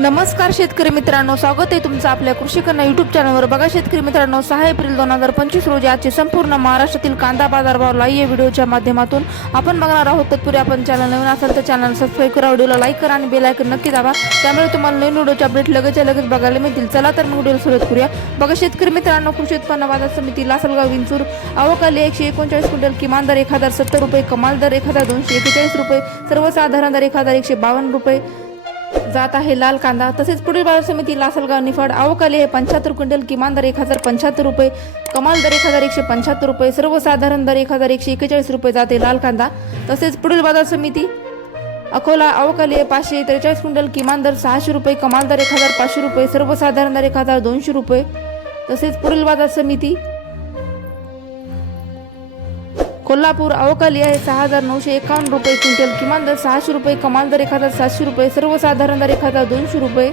नमस्कार शेतकरी मित्रांनो स्वागत आहे तुमचं आपल्या कृषी कन्या युट्यूब चॅनलवर बघा शेतकरी मित्रांनो सहा एप्रिल दोन हजार पंचवीस रोजी आजचे संपूर्ण महाराष्ट्रातील कांदा बाजारभाव या व्हिडिओच्या माध्यमातून आपण बघणार आहोत. तत्पूर्वी आपण चॅनल नवीन असाल तर चॅनल सबस्क्राईब करा व्हिडिओला लाईक करा आणि बेल आयकन नक्की दाबा. त्यामुळे तुम्हाला नवीन व्हिडिओचे अपडेट लगेचच्या लगेच बघायला मिळतील. चला तर मग व्हिडिओला सुरुवात करूया. बघा शेतकरी मित्रांनो कृषी उत्पन्न बाजार समिती लासलगाव विंचूर अवकाली एकशे एकोणचाळीस क्विंटल किमान दर एक हजार सत्तर रुपये कमाल दर एक हजार दोनशे एकेचाळीस रुपये सर्वसाधारण दर एक हजार एकशे बावन्न रुपये जात आहे लाल कांदा. तसेच पुढील बाजार समिती लासलगाव निफाड. अवकाली हे पंच्याहत्तर क्विंटल किमान दर एक हजार पंच्याहत्तर रुपये. कमाल दर एक हजार एकशे पंच्याहत्तर रुपये. सर्वसाधारण दर एक हजार एकशे एकेचाळीस रुपये जाते लाल कांदा. तसेच पुढील बाजार समिती अकोला अवकाली हे पाचशे त्रेचाळीस क्विंटल किमान दर सहाशे रुपये. कमाल दर एक हजार पाचशे रुपये. सर्वसाधारण दर एक हजार दोनशे रुपये. तसेच पुढील बाजार समिती कोल्हापूर अवकाली आहे. सहा हजार नऊशे एकावन्न रुपये क्विंटल किमान दर सहाशे रुपये कमाल दर एक हजार सातशे रुपये सर्वसाधारण दर एक हजार दोनशे रुपये.